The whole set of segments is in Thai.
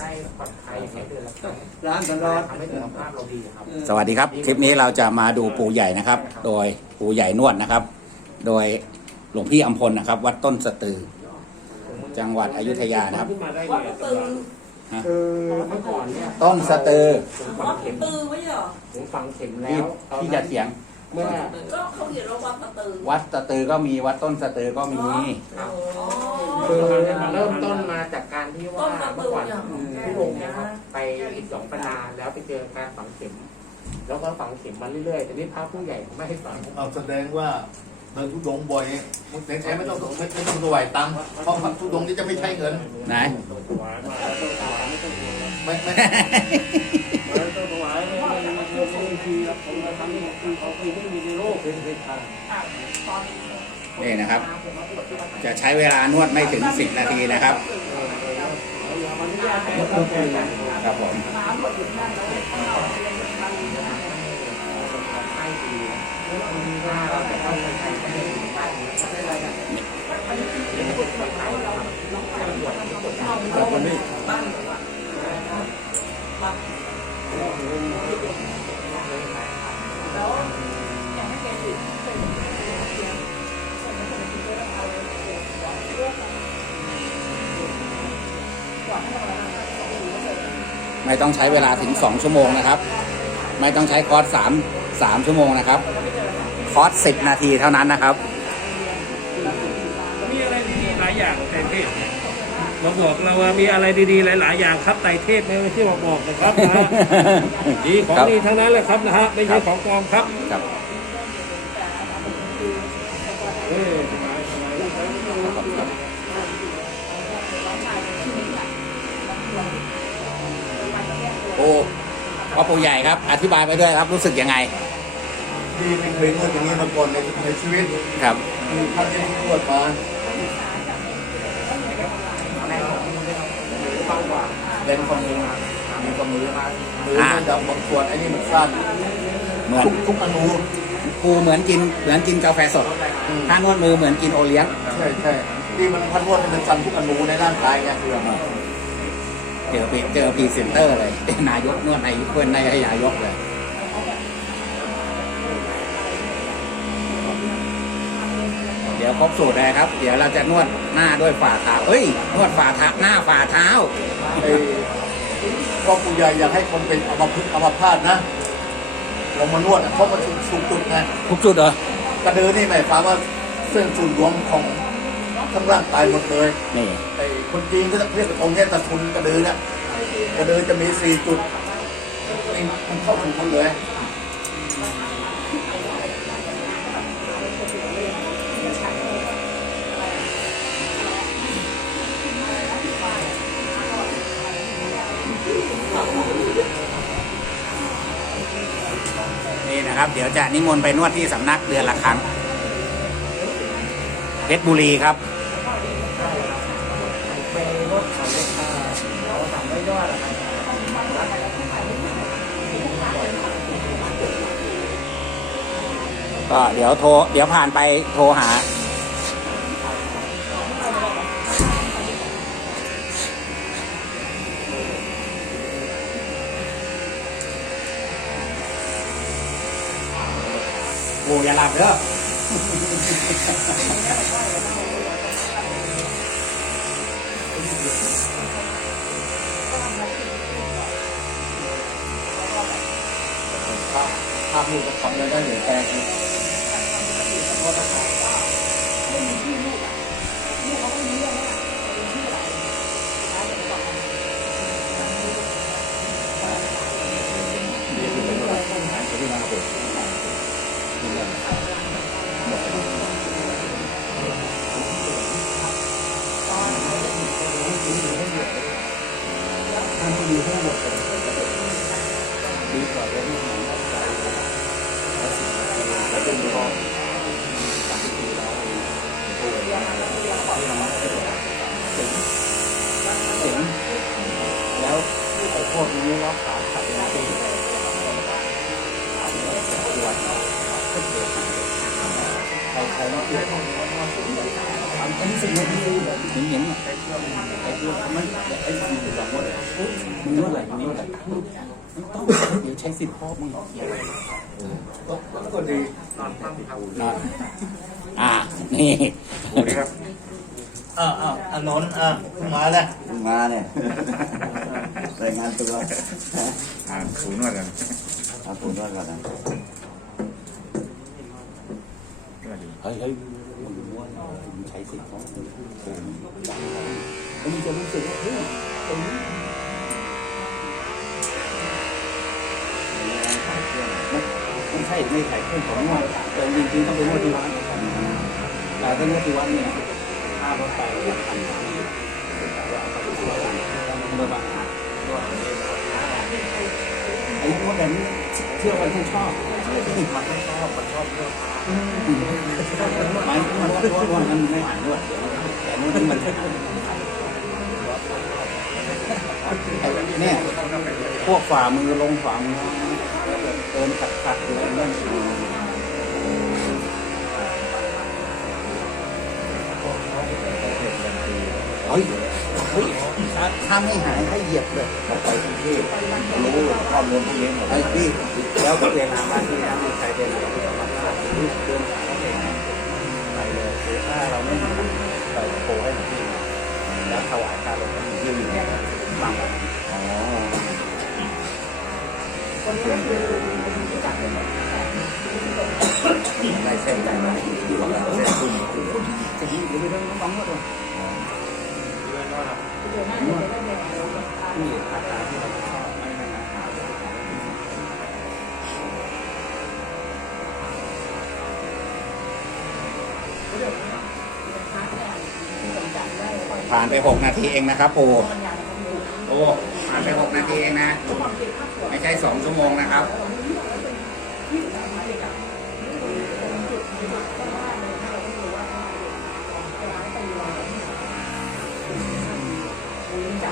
ได้ผ่อนคลายแค่เดือนละครั้งร้านตลอด ทำให้สุขภาพเราดีครับ สวัสดีครับ คลิปนี้เราจะมาดูปู่ใหญ่นะครับ โดยปู่ใหญ่นวดนะครับ โดยหลวงพี่อัมพลนะครับ วัดต้นสตือ จังหวัดอยุธยานะครับ ขึ้นมาได้วัดไงตึงคือเมื่อก่อนเนี่ยต้นสตือผมฝัวังดเข็มตึงไม่ใช่เหรอผมฝังเข็มแล้ที่วตอนที่นั้จะนเถียง เมื่อก็เขาเขียนว่าวัดตึงวัดสตือก็มีวัดต้นสตือก็มีครับอ๋อ คือเริ่มต้นมาจากการที่ว่าเมื่อก่อนพี่ลงเนี่ยครับไปสองปนาแล้วไปเจอการฝังเข็ม แล้วก็ฝังเข็มมาเรื่อยๆแต่นี่พระผู้ใหญ่ไม่ให้ฝังเอาแสดงว่าเดินทุดงบ่อยมึงแท้ๆไม่ต้องไม่ไม่ต้องถวายตังค์เพราะทุดงนี่จะไม่ใช่เงินไหนไม่ไม่ตองถวายไม่ไม่ไม่ไม่ไม่ทีครับผมมาทำนี่คือเขาคือไม่มีในโลกเป็ นี่นะครับ จะใช้เวลานวดไม่ถึงสิบนาทีนะครับครับผมใไม่ต้องใช้เวลาถึง 2 ชั่วโมงนะครับ ไม่ต้องใช้คอร์ส3 3ชั่วโมงนะครับ คอร์ส10นาทีเท่านั้นนะครับ มีอะไรดีๆหลายอย่างแต่เทศเราบอกเราว่ามีอะไรดีๆหลาย ๆ อย่างครับไต่เทศไม่ใช่บอกบอกนะครับนะดีของครับดีทั้งนั้นแหละครับนะฮะไม่ใช่ของปลอมครับ ครับ โอ้พ่อปู่ใหญ่ครับ อธิบายไปด้วยครับรู้สึกยังไงที่ไม่เคยนวดอย่างนี้มาก่อนในในชีวิตครับมีท่านที่นวดมาเบากว่าเล่นความมือมีความมือมามือมันดำบางส่วนไอ้นี่มันสั้นเหมือนทุกทุกอนูครูเหมือนกินเหมือนกินกาแฟสดถ้านวดมือเหมือนกินโอเลี้ยงใช่ใช่ที่มันพันนวดมันสั้นทุกอนูในร่างกายไงคือ เจอพรีเจอพรีเซนเตอร์เลยนายกนวดในเพื่อนในให้นายกเลยเดี๋ยวครบสูตรเลยครับ เดี๋ยวเราจะนวดหน้าด้วยฝ่าเท้าเอ้ย นวดฝ่าเท้าหน้าฝ่าเท้าไอ้พ่อปู่ใหญ่อยากให้คนเป็นอัมพฤกษ์อัมพาตนะลงมานวดอะเพราะมันสูงจุดไงทุกจุดเหรอกระเดือนี่หมายความว่าเส้นสูนรวมของ ทั้งร่างกายหมดเลยนี่ไอ้คนจีนก็เรียกองค์เทพตะทุนกระเดือเนี่ยกระเดือจะมีสี่จุดนี่มันเข้าถึงหมดเลยนี่นะครับ เดี๋ยวจะนิมนต์ไปนวดที่สำนักเดือนละครั้งเพชรบุรีครับ ก็เดี๋ยวโทร เดี๋ยวผ่านไปโทรหา โอ้อย่าหลับเด้อภาพลูกก็ทำได้ได้เหลือแปลง เห็นแล้วไอ้พวกนี้ล็อกขาขัดนะพี่ใครใครมาเกี่ยว อันนี้สิ่งที่เห็นเห็นไอ้ตัวมันไอ้สิ่สองคนมึงนวดอะไรมึงนวดอะไรไม่ต้องเดี๋ยวใช้สิทธิ์พ่อมึงเออก็ดีนะอ่านี่อ้าวอ้าวอนนท์อะมาแล้วมาเนี่ยรายงานตัวอ่าศูนย์นวดกันเอาปูนวดก่อนนะ นวดดีเฮ้ยเฮ้ยมึงนวดมึงใช้สิทธิ์พ่อมึงเออแล้วมึงจะรู้สึกว่าเฮ้ยตรงนี้ไม่ไม่ใช่ไม่ใช่เครื่องของนวดแต่จริงๆต้องไปนวดที่วัดแต่ถ้านวดที่วัดเนี่ยค่ารถไปหลักพันเมื่อบางไอ้นวดแบบนี้เชื่อว่าต้องชอบ มันไม่ชอบมันชอบเรื่องไม่นวดนวดนมันไม่หายนวดแต่นวดนี่มันเนี่ยพวกฝ่ามือลงฝ่ามือเดินขัดขัดอยู่นั่นเฮ้ยเฮ้ย ถ้าไม่หายให้เหยียบเลยเขาไปทุกที่รู้ข้อมูลที่นี้หมดไอ้พี่แล้วก็เรียนมาที่นี่มีใครเป็นอะไรที่สมัคราด้ที่เดินหาเขาเองไปเลยคือถ้าเราไม่มีไปโทรให้หลวงพี่แล้วถวายการหลวงพี่ยืนอยู่เนี่ยฟังอ๋อคนนี้ก็คืรู้จักกันหมดได้เส้นได้ไมเส้นคุณคุณจะยิ่งไปเรื่องน้องๆก็ได้ ผ่านไปหกนาทีเองนะครับปูโอ้ผ่านไปหกนาทีเองนะ ไม่ใช่สองชั่วโมงนะครับ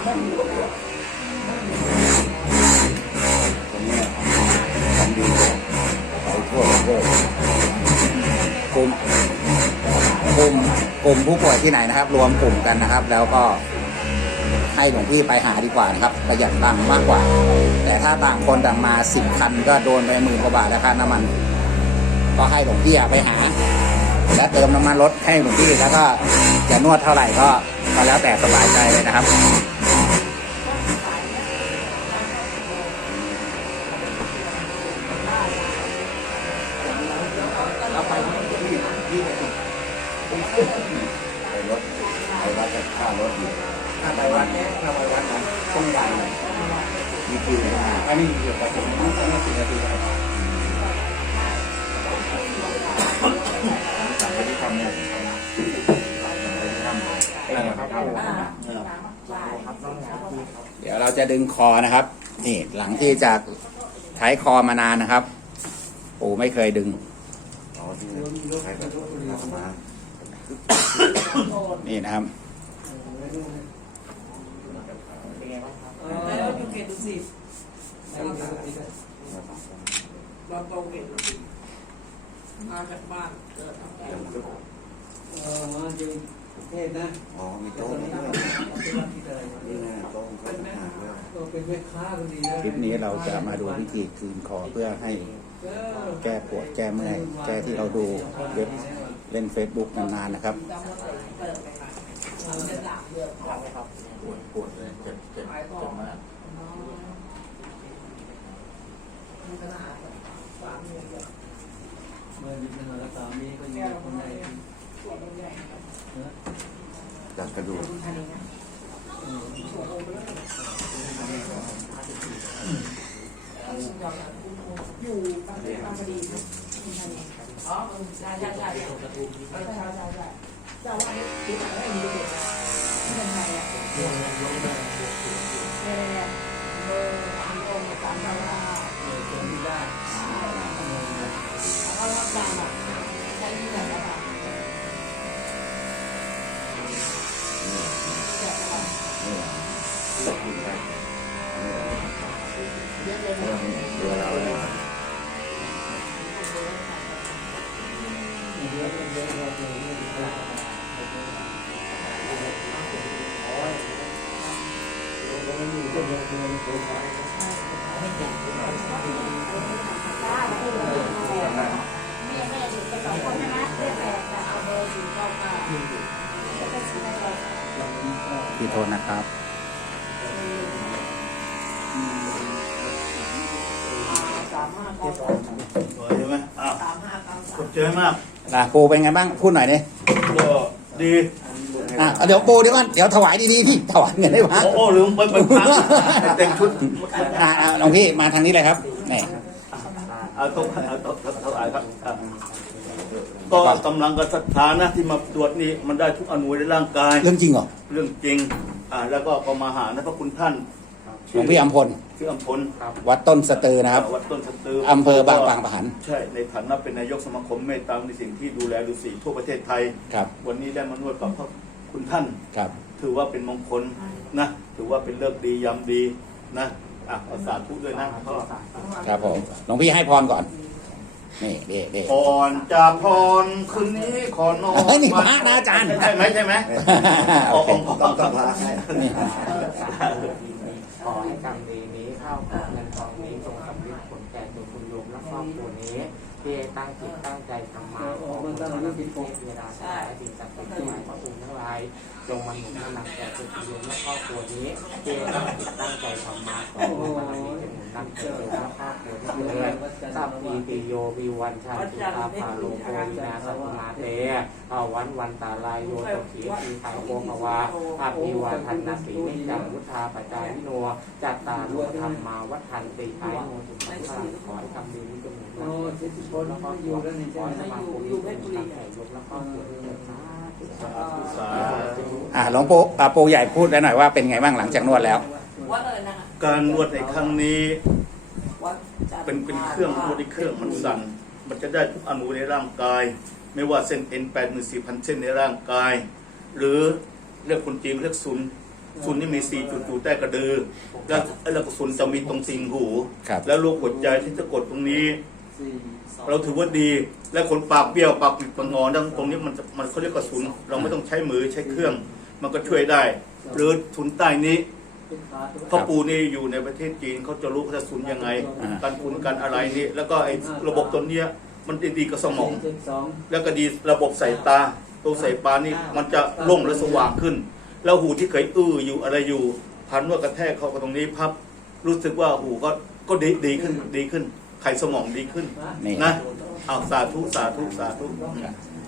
กลุ่มกลุ่มกลุ่มผู้ป่วยที่ไหนนะครับ รวมกลุ่มกันนะครับ แล้วก็ให้หลวงพี่ไปหาดีกว่านะครับประหยัดตังค์มากกว่า แต่ถ้าต่างคนต่างมาสิบคันก็โดนไปหมื่นกว่าบาทแล้วค่าน้ำมัน ก็ให้หลวงพี่ไปหา และเติมน้ำมันรถให้หลวงพี่แล้วก็จะนวดเท่าไหร่ก็ก็แล้วแต่สบายใจเลยนะครับ อันนี้เกี่ยวกับผมต้องใช้สิบนาทีครับสั่ไปที่ทำเนี่ยเดี๋ยวเราจะดึงคอนะครับ นี่หลังที่จากใช้คอมานานนะครับ ปู่ไม่เคยดึงนี่นะครับ แล้วดูเกตดูสิเราโตเกตดูสิมาจากบ้าน เออมาจริงเทศนะอ๋อมีโต๊ะนี่ด้วยนี่ไงโต๊ะเขาต่างหากแล้วก็เป็นแม่ค้าก็ดีนะคลิปนี้เราจะมาดูวิธีคืนคอเพื่อให้แก้ปวดแก้เมื่อยแก้ที่เราดูเว็บเล่น Facebook นานๆนะครับ ปวดปวดเลยเจ็บเจ็บเจ็บมากมีปัญหาสามี เมื่อมีปัญหาสามีก็อยู่คนใดจากกระดูกอยู่ตามคดีนะคุณธานีอ๋อใช่ใช่ใช่ใช่ใช่ใช่ใช่เจ้าว่าคิดอะไรอยู่ที่ทำไมอะเนี่ยเนี่ยเบอร์สามตรงสามเก้าห้าเบอร์สองที่ได้ สักหนึ่งได้เยอะเลยนะเยอแล้วนะเอะเลยเยอะเลยอะเลยพี่โทษนะครับ สวยใช่ไหมอ้าวสามห้าเก้าขสาอมบใจมากอะปูเป็นไงบ้างพูดหน่อยดิก็ดีอะเอาเดี๋ยวปูเดี๋ยวก่อนเดี๋ยวถวายดีๆพี่ถวายเงินได้ปะโอ้โหลืมไปไปพักแต่งชุดอะอะหลวงพี่มาทางนี้เลยครับนี่เอาต้องเอาต้องเท่าไหร่ครับอะก็กำลังกับศรัทธานะที่มาตรวจนี่มันได้ทุกอนูในร่างกาย เรื่องจริงเหรอเรื่องจริงอ่าแล้วก็ก็มาหานะพระคุณท่าน หลวงพี่อำพล ชื่ออำพลวัดต้นสะตือนะครับวัดต้นสตืออำเภอบางปางประหัน ใช่ ในฐานะเป็นนายกสมาคมเมตตาในสิ่งที่ดูแลฤาษีทั่วประเทศไทย ครับ วันนี้ได้มานวดกับพระคุณท่าน ครับ ถือว่าเป็นมงคลนะ ถือว่าเป็นเลิกษ์ดียามดีนะ อะขอสาธุด้วยนะพ่อ ครับผม หลวงพี่ให้พรก่อน นี่เด็เด็ก่อนจะพรคืนนี้ขอนอนเฮ้ยนี่พระนะอาจารย์ ใช่ไหมใช่ไหม โอเค ต้องต้องพาให้นี่ ขอให้กรรมดีนี้เข้ากับเงินทองนี้จงสำเร็จผลแก่ตัวคุณโยมและครอบครัวนี้ที่ตั้งจิตตั้งใจทำมา ขอคุณพระพิเศษเวลาสายสิ่งศักดิ์สิทธิ์ทั้งหลายพระองค์ทั้งหลายจงมันหนุนนำแก่ตัวคุณโยมและครอบครัวนี้ที่ตั้งจิตตั้งใจทำมาขอคุณพระพิเศษหนุนนำแก่ตัวและครอบครัวนี้เลยสัพพีติโยวิวันชันตุตาภาโลโกวินาสตุมาเตเอาวันวันตาลายโยตขีทีทางโกภวาอภิวาทันนสีนิจังวุธาปจายิโนจัตตาลุธรรมมาวัฒนติอายุโนสุขังพลังขอให้คำดีนี้จงมีนำเสถิตแล้วก็อยู่แล้วนี่ขอให้สมาคมนี้จงตั้งใจยกแล้วก็เกิดเกิดสาธุสาธุสาธุอะหลวงปู่อะปู่ใหญ่พูดได้หน่อยว่าเป็นไงบ้างหลังจากนวดแล้ววัดอะไรนะคะการนวดในครั้งนี้วัดจันทเป็นเป็นเครื่องนวดในเครื่องมันสั่น มันจะได้ทุกอนูในร่างกาย ไม่ว่าเส้นเอ็นแปดหมื่นสี่พันเส้นในร่างกาย หรือเรียกคนจีนเรียกซุนซุนนี่มีสี่จุดอยู่ใต้กระดือ แล้วแล้วก็ซุนจะมีตรงติงหู ครับ แล้วลูกหัวใจที่จะกดตรงนี้ เราถือว่าดี และคนปากเบี้ยวปากปิดปากงอนั่นตรงนี้มันจะมันเขาเรียกว่าซุน เราไม่ต้องใช้มือใช้เครื่อง มันก็ช่วยได้ หรือซุนใต้นี้พ่อปูนี่อยู่ในประเทศจีนเขาจะรู้เขาจะซุนยังไง อ่า การคุณการอะไรนี่ แล้วก็ไอ้ระบบตัวเนี้ยมันดีกับสมองแล้วก็ดีระบบสายตาตัวสายตานี่มันจะโล่งและสว่างขึ้น แล้วหูที่เคยอื้ออยู่อะไรอยู่ พันว่ากระแทกเข้ากับตรงนี้พับรู้สึกว่าหูก็ก็ดีดีขึ้นดีขึ้น ไขสมองดีขึ้นนี่ นะเอาสาธุสาธุสาธุครับ